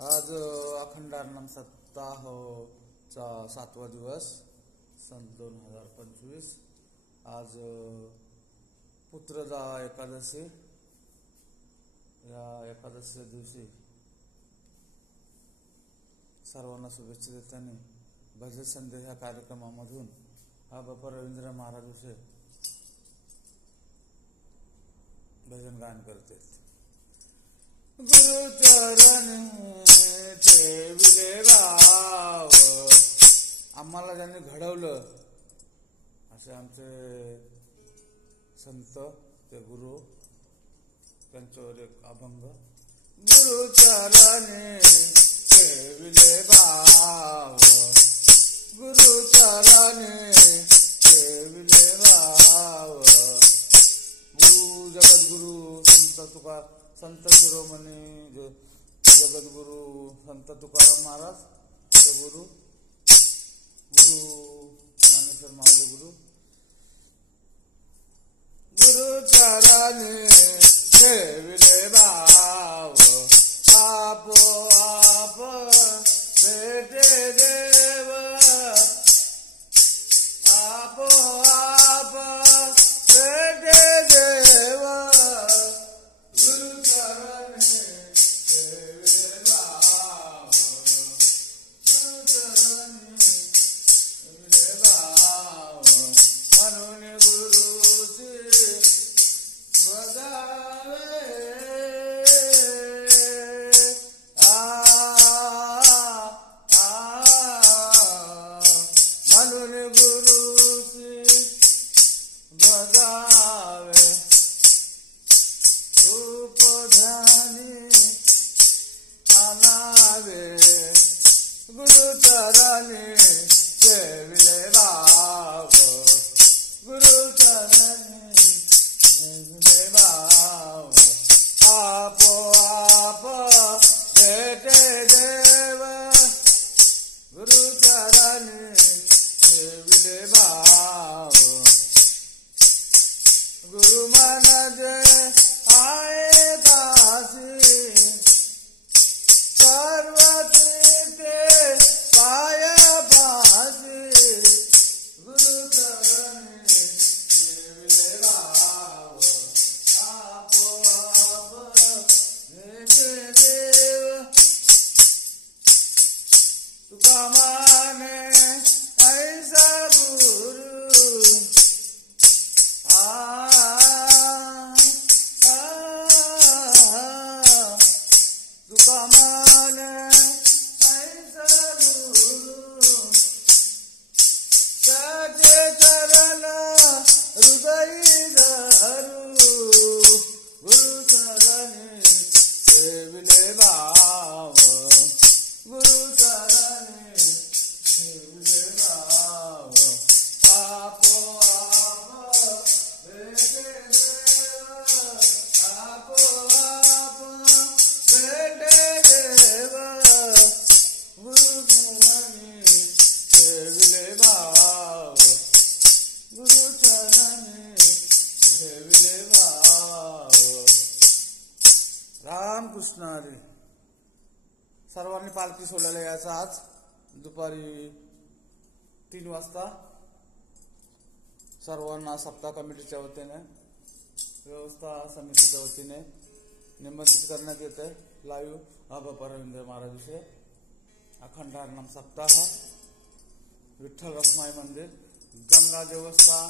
आज अखंड हरिनाम सप्ताहाचा 7वा दिवस सन 2025। आज पुत्रदा एकादशी। या एकादशी दिवशी सर्वांना शुभेच्छा देताना भजन संदेश ह्या कार्यक्रमामधून बाबा रवींद्र महाराज विषय भजन गायन करते। गुरुचरणी ठेविले गाव, आम्हाला ज्यांनी घडवलं असे आमचे संत ते गुरु, त्यांच्यावर एक अभंग। गुरुचरणी ठेविले गाव, गुरुचरणी ठेविले गाव। गुरु जगद्गुरु संत शिरोमणी जगद्गुरु संत तुकाराम महाराज, ते गुरु ज्ञानेश्वर माऊली गुरु। गुरुचरणी ठेविले भाव, आपोआप भेटे देव, आपोआप भेटे देव। गुरुचरणी ठेविले भाव, गुरुचरणी ठेविले भाव, आपोआप भेटे देव। गुरुचरणी ठेविले भाव, गुरु मनजे आये दासी, सर्वती पाया पासी। गुरुचरणी ठेविले भाव, आपोआप भेटे देव। तुका माने ऐसा गुरु, तुका माने चरण हृदय धरू। गुरुचरणी ठेविले भाव, गुरुचरणी ठेविले भाव, आपोआप भेटे देव, आपोआप भेटे देव। गुरुचरणी ठेविले भाव, गुरुचरणी ठेविले भाव। रामकृष्ण हरी। सर्वांनी पालखी सोडायला यायचं आज दुपारी 3 वाजता। सर्वांना सप्ताह कमिटीच्या वतीने, व्यवस्था समितीच्या वतीने निमंत्रित करण्यात येते। लाईव्ह बाबा रवींद्र महाराज विषय अखंड हरिनाम सप्ताह, विठ्ठल रखुमाई मंदिर, गंगा देवस्थान,